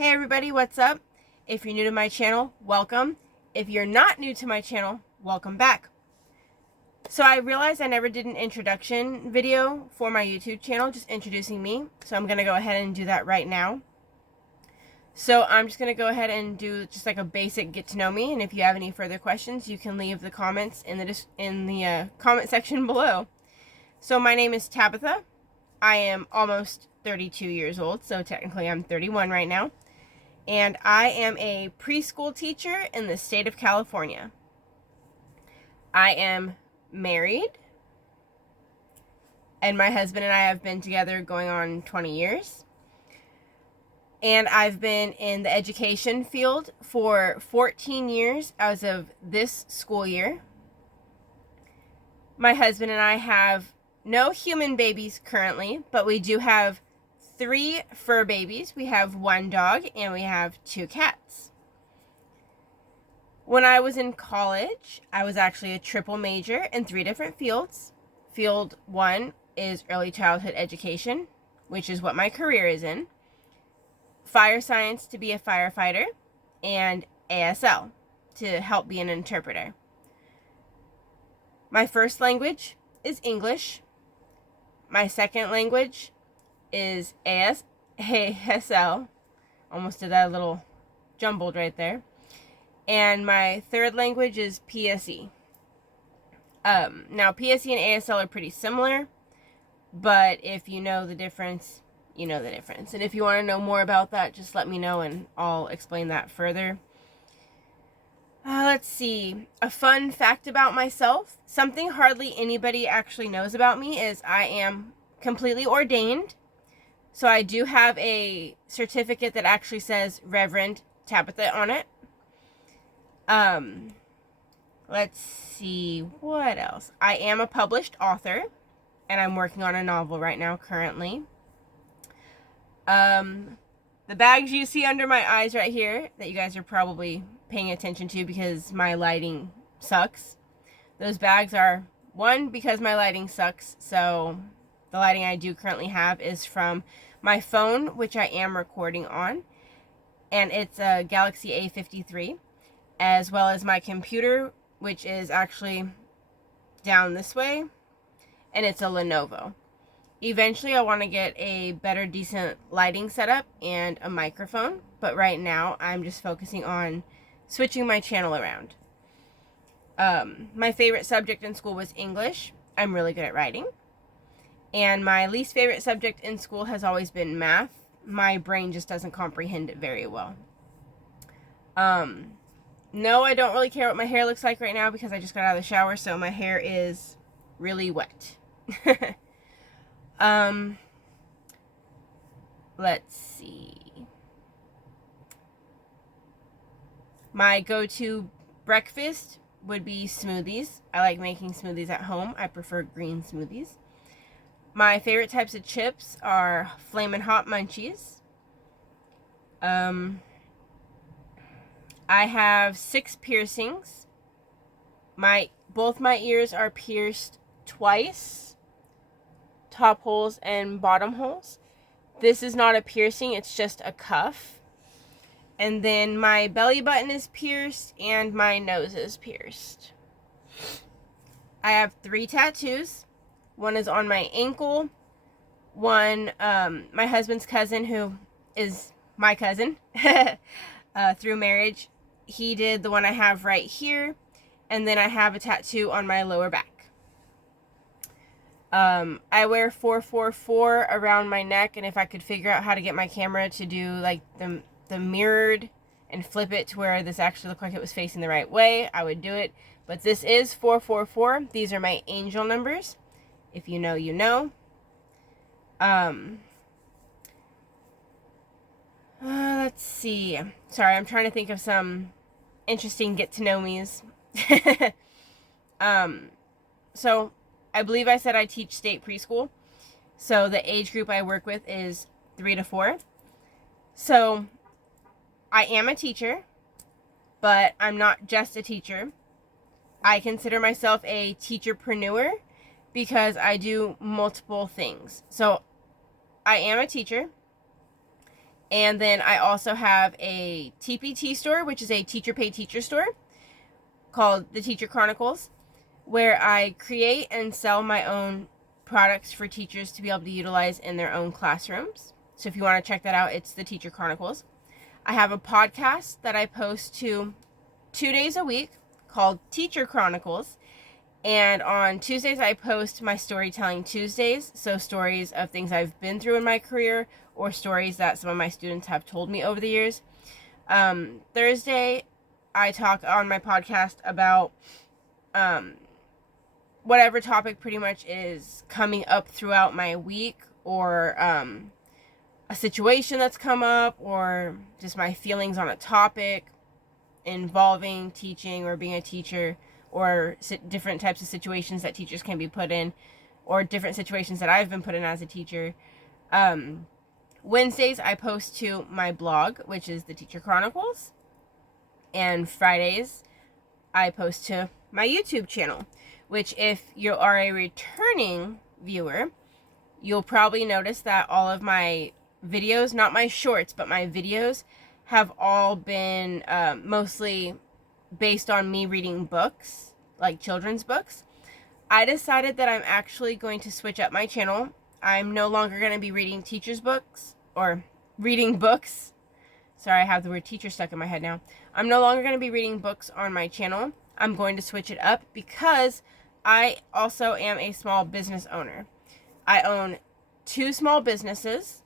Hey everybody, what's up? If you're new to my channel, welcome. If you're not new to my channel, welcome back. So I realized I never did an introduction video for my YouTube channel, just introducing me. So I'm going to go ahead and do that right now. So I'm just going to go ahead and do just like a basic get to know me. And if you have any further questions, you can leave the comments in the comment section below. So my name is Tabitha. I am almost 32 years old, so technically I'm 31 right now. And I am a preschool teacher in the state of California. I am married, and my husband and I have been together going on 20 years. And I've been in the education field for 14 years as of this school year. My husband and I have no human babies currently, but we do have 3 fur babies. We have 1 dog and we have 2 cats. When I was in college, I was actually a triple major in 3 different fields. Field 1 is early childhood education, which is what my career is in. Fire science to be a firefighter, and ASL to help be an interpreter. My first language is English. My second language is ASL. Almost did that a little jumbled right there. And my third language is PSE. Now PSE and ASL are pretty similar, but if you know the difference, you know the difference. And if you want to know more about that, just let me know and I'll explain that further. Let's see. A fun fact about myself. Something hardly anybody actually knows about me is I am completely ordained. So I do have a certificate that actually says Reverend Tabitha on it. Let's see, what else? I am a published author, and I'm working on a novel right now currently. The bags you see under my eyes right here, that you guys are probably paying attention to because my lighting sucks. Those bags are, one, because my lighting sucks, so the lighting I do currently have is from my phone, which I am recording on, and it's a Galaxy A53, as well as my computer, which is actually down this way, and it's a Lenovo. Eventually, I want to get a better, decent lighting setup and a microphone, but right now, I'm just focusing on switching my channel around. My favorite subject in school was English. I'm really good at writing. And my least favorite subject in school has always been math. My brain just doesn't comprehend it very well. No, I don't really care what my hair looks like right now because I just got out of the shower, so my hair is really wet. Let's see. My go-to breakfast would be smoothies. I like making smoothies at home. I prefer green smoothies. My favorite types of chips are Flamin' Hot Munchies. I have 6 piercings. Both my ears are pierced twice. Top holes and bottom holes. This is not a piercing, it's just a cuff. And then my belly button is pierced and my nose is pierced. I have 3 tattoos. One is on my ankle. One, my husband's cousin, who is my cousin through marriage, he did the one I have right here. And then I have a tattoo on my lower back. I wear 444 around my neck, and if I could figure out how to get my camera to do like the mirrored and flip it to where this actually looked like it was facing the right way, I would do it. But this is 444. These are my angel numbers. If you know, you know. Let's see. Sorry, I'm trying to think of some interesting get-to-know-me's. So I believe I said I teach state preschool. So the age group I work with is 3 to 4. So I am a teacher, but I'm not just a teacher. I consider myself a teacherpreneur because I do multiple things. So I am a teacher, And then I also have a TPT store, which is a teacher pay teacher store called the Teacher Chronicles, where I create and sell my own products for teachers to be able to utilize in their own classrooms. So if you want to check that out, it's the Teacher Chronicles. I have a podcast that I post to 2 days a week called Teacher Chronicles. And on Tuesdays, I post my Storytelling Tuesdays. So stories of things I've been through in my career or stories that some of my students have told me over the years. Thursday, I talk on my podcast about whatever topic pretty much is coming up throughout my week, or a situation that's come up, or just my feelings on a topic involving teaching or being a teacher, or different types of situations that teachers can be put in, or different situations that I've been put in as a teacher. Wednesdays, I post to my blog, which is the Teacher Chronicles. And Fridays, I post to my YouTube channel, which if you are a returning viewer, you'll probably notice that all of my videos, not my shorts, but my videos, have all been mostly based on me reading books, like children's books. I decided that I'm actually going to switch up my channel. I'm no longer going to be reading teachers' books, or reading books. Sorry, I have the word teacher stuck in my head now. I'm no longer going to be reading books on my channel. I'm going to switch it up because I also am a small business owner. I own 2 small businesses.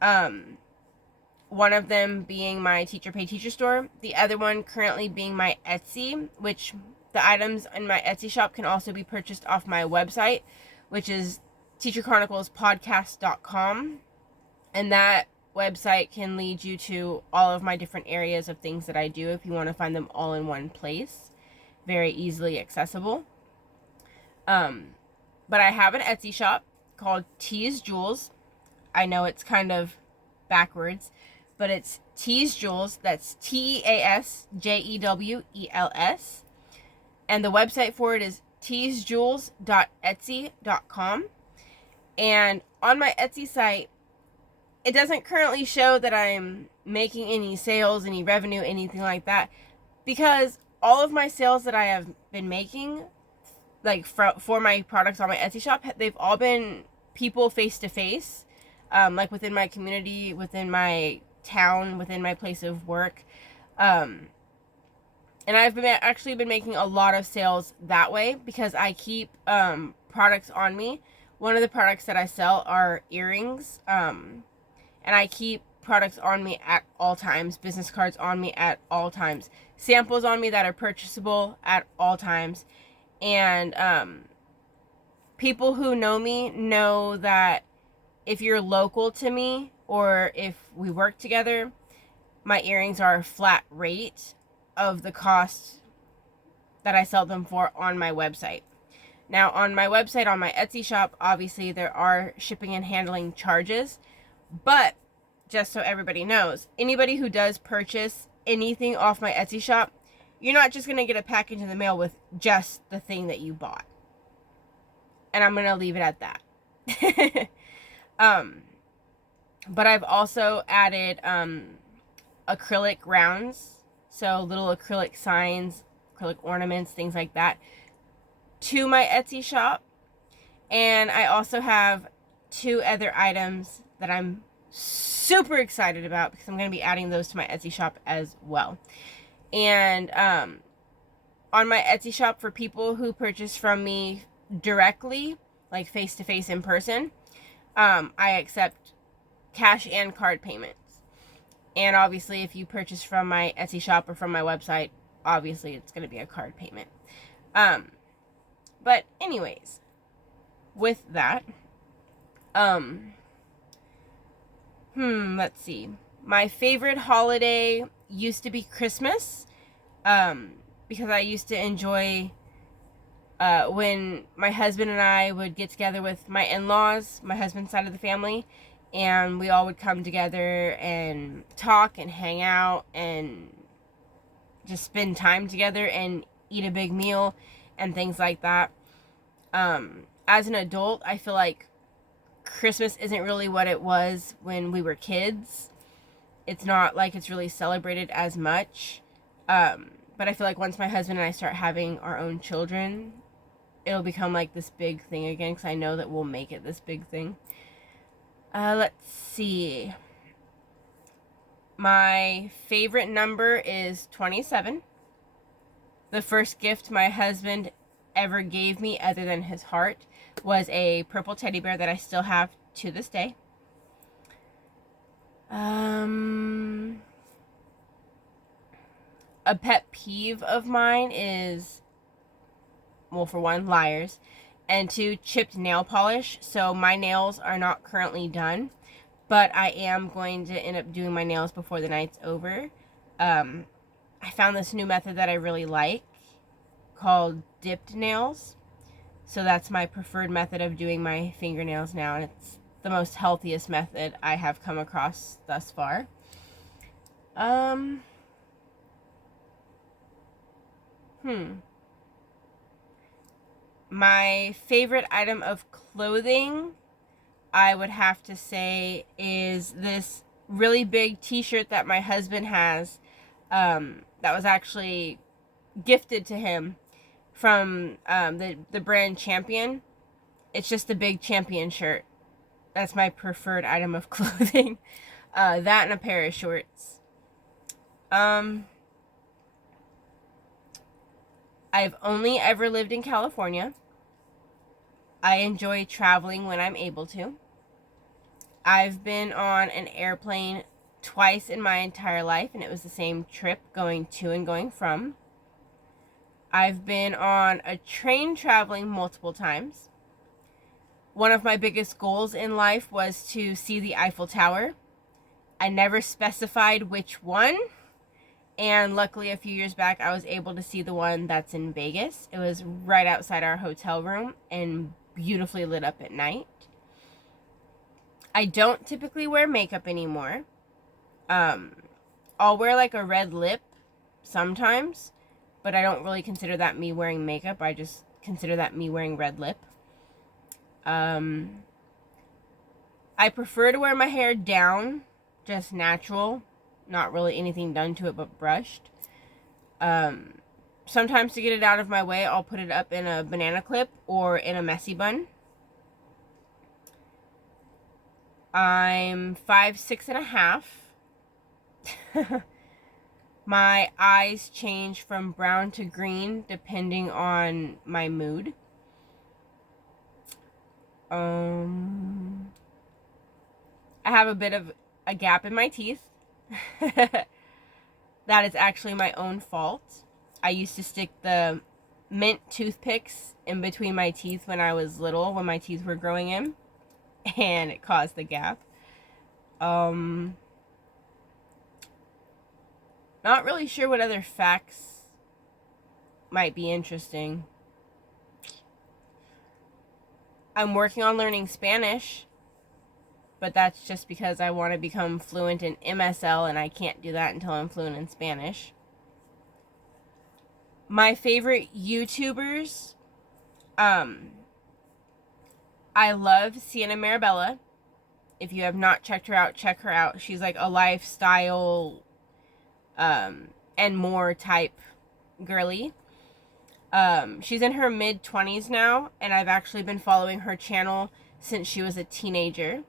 One of them being my teacher pay teacher store. The other one currently being my Etsy, which the items in my Etsy shop can also be purchased off my website, which is teacherchroniclespodcast.com. And that website can lead you to all of my different areas of things that I do if you want to find them all in one place. Very easily accessible. But I have an Etsy shop called Tease Jewels. I know it's kind of backwards, but it's Tease Jewels. That's TEASJEWELS. And the website for it is teasejewels.etsy.com. And on my Etsy site, it doesn't currently show that I'm making any sales, any revenue, anything like that, because all of my sales that I have been making, like for my products on my Etsy shop, they've all been people face to face, like within my community, within my town, within my place of work. And I've actually been making a lot of sales that way because I keep products on me. One of the products that I sell are earrings, and I keep products on me at all times, business cards on me at all times, samples on me that are purchasable at all times. And people who know me know that if you're local to me or if we work together, my earrings are a flat rate of the cost that I sell them for on my website. Now, on my website, on my Etsy shop, obviously there are shipping and handling charges, but just so everybody knows, anybody who does purchase anything off my Etsy shop, you're not just going to get a package in the mail with just the thing that you bought. And I'm going to leave it at that. But I've also added acrylic rounds, so little acrylic signs, acrylic ornaments, things like that, to my Etsy shop. And I also have 2 other items that I'm super excited about because I'm going to be adding those to my Etsy shop as well. And on my Etsy shop, for people who purchase from me directly, like face to face in person, I accept cash and card payments. And obviously, if you purchase from my Etsy shop or from my website, obviously it's going to be a card payment. But anyways, with that, let's see. My favorite holiday used to be Christmas, because I used to enjoy when my husband and I would get together with my in-laws, my husband's side of the family, and we all would come together and talk and hang out and just spend time together and eat a big meal and things like that. As an adult, I feel like Christmas isn't really what it was when we were kids. It's not like it's really celebrated as much. But I feel like once my husband and I start having our own children, it'll become like this big thing again, because I know that we'll make it this big thing. Let's see. My favorite number is 27. The first gift my husband ever gave me, other than his heart, was a purple teddy bear that I still have to this day. A pet peeve of mine is, well, for one, liars, and two, chipped nail polish. So my nails are not currently done, but I am going to end up doing my nails before the night's over. I found this new method that I really like called dipped nails. So that's my preferred method of doing my fingernails now, and it's the most healthiest method I have come across thus far. My favorite item of clothing, I would have to say, is this really big t-shirt that my husband has, that was actually gifted to him from the brand Champion. It's just a big Champion shirt. That's my preferred item of clothing. That and a pair of shorts. I've only ever lived in California. I enjoy traveling when I'm able to. I've been on an airplane twice in my entire life, and it was the same trip going to and going from. I've been on a train traveling multiple times. One of my biggest goals in life was to see the Eiffel Tower. I never specified which one, and luckily a few years back I was able to see the one that's in Vegas. It was right outside our hotel room and beautifully lit up at night. I don't typically wear makeup anymore. I'll wear like a red lip sometimes, but I don't really consider that me wearing makeup. I just consider that me wearing red lip. I prefer to wear my hair down, just natural, not really anything done to it but brushed. Sometimes to get it out of my way, I'll put it up in a banana clip or in a messy bun. I'm 5'6.5". My eyes change from brown to green depending on my mood. I have a bit of a gap in my teeth. That is actually my own fault. I used to stick the mint toothpicks in between my teeth when I was little, when my teeth were growing in, and it caused the gap. Not really sure what other facts might be interesting. I'm working on learning Spanish, but that's just because I want to become fluent in MSL, and I can't do that until I'm fluent in Spanish. My favorite YouTubers, I love Sienna Marabella. If you have not checked her out, check her out. She's like a lifestyle and more type girly. She's in her mid-20s now, and I've actually been following her channel since she was a teenager.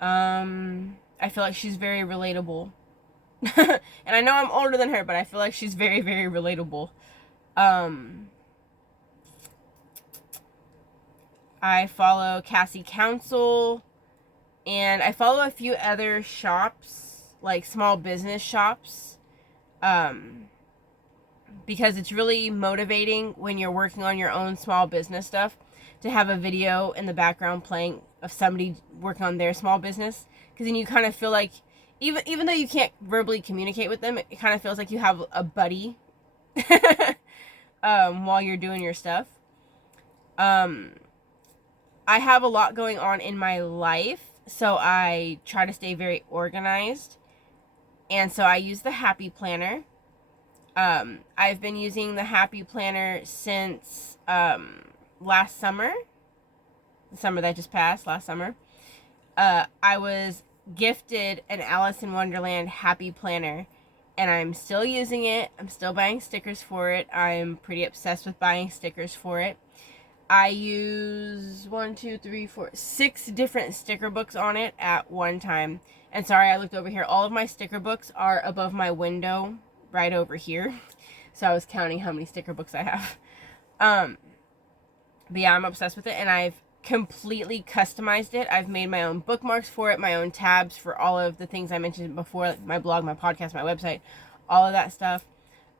I feel like she's very relatable. And I know I'm older than her, but I feel like she's very, very relatable. I follow Cassie Council, and I follow a few other shops, like small business shops, because it's really motivating when you're working on your own small business stuff to have a video in the background playing of somebody working on their small business, because then you kind of feel like, even though you can't verbally communicate with them, it kind of feels like you have a buddy while you're doing your stuff. I have a lot going on in my life, so I try to stay very organized, and so I use the Happy Planner. I've been using the Happy Planner since last summer, the summer that just passed, last summer. I was gifted an Alice in Wonderland Happy Planner, and I'm still using it. I'm still buying stickers for it. I'm pretty obsessed with buying stickers for it. I use 6 different sticker books on it at one time. And sorry, I looked over here. All of my sticker books are above my window, right over here. So I was counting how many sticker books I have. But yeah, I'm obsessed with it, and I've completely customized it. I've made my own bookmarks for it, my own tabs for all of the things I mentioned before, like my blog, my podcast, my website, all of that stuff.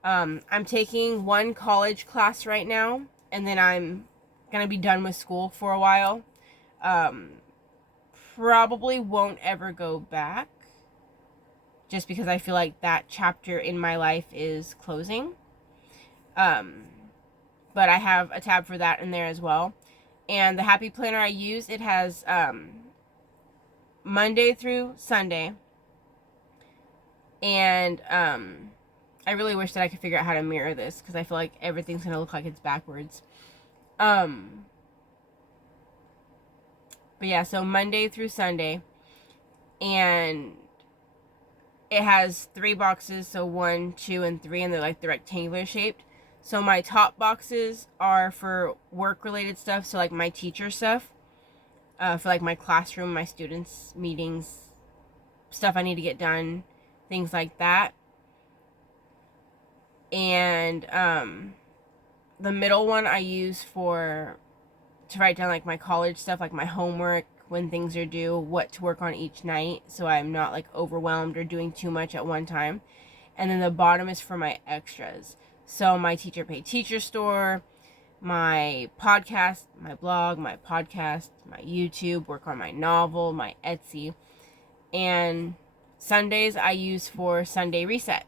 I'm taking one college class right now, and then I'm gonna be done with school for a while. Probably won't ever go back, just because I feel like that chapter in my life is closing. But I have a tab for that in there as well. And the Happy Planner I use, it has Monday through Sunday. And I really wish that I could figure out how to mirror this, because I feel like everything's going to look like it's backwards. But yeah, so Monday through Sunday. And it has 3 boxes, so 1, 2, and 3, and they're like the rectangular shaped. So my top boxes are for work-related stuff, so like my teacher stuff, for like my classroom, my students, meetings, stuff I need to get done, things like that. And the middle one I use to write down like my college stuff, like my homework, when things are due, what to work on each night, so I'm not like overwhelmed or doing too much at one time. And then the bottom is for my extras. So my Teacher Pay Teacher store, my podcast, my blog, my podcast, my YouTube, work on my novel, my Etsy. And Sundays I use for Sunday Reset.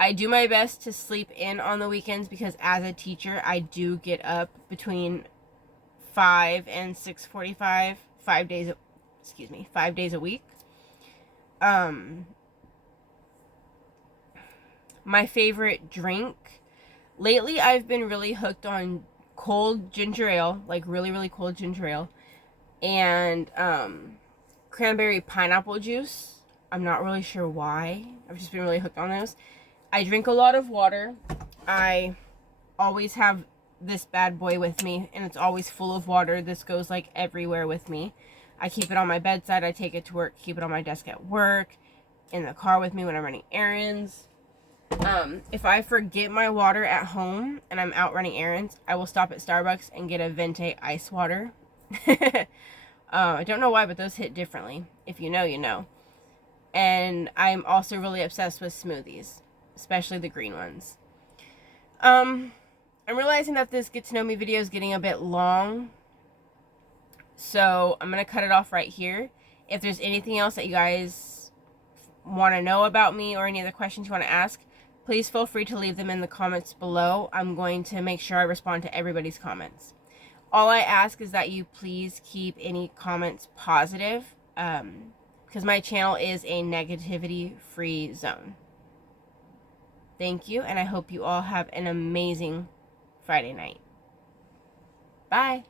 I do my best to sleep in on the weekends, because as a teacher I do get up between 5 and 6:45, 5 days a week. My favorite drink. Lately, I've been really hooked on cold ginger ale, like really, really cold ginger ale, and cranberry pineapple juice. I'm not really sure why. I've just been really hooked on those. I drink a lot of water. I always have this bad boy with me, and it's always full of water. This goes like everywhere with me. I keep it on my bedside. I take it to work, keep it on my desk at work, in the car with me when I'm running errands. If I forget my water at home and I'm out running errands, I will stop at Starbucks and get a Venti ice water. I don't know why, but those hit differently. If you know, you know. And I'm also really obsessed with smoothies, especially the green ones. I'm realizing that this get to know me video is getting a bit long, so I'm going to cut it off right here. If there's anything else that you guys want to know about me, or any other questions you want to ask, please feel free to leave them in the comments below. I'm going to make sure I respond to everybody's comments. All I ask is that you please keep any comments positive, because my channel is a negativity-free zone. Thank you, and I hope you all have an amazing Friday night. Bye.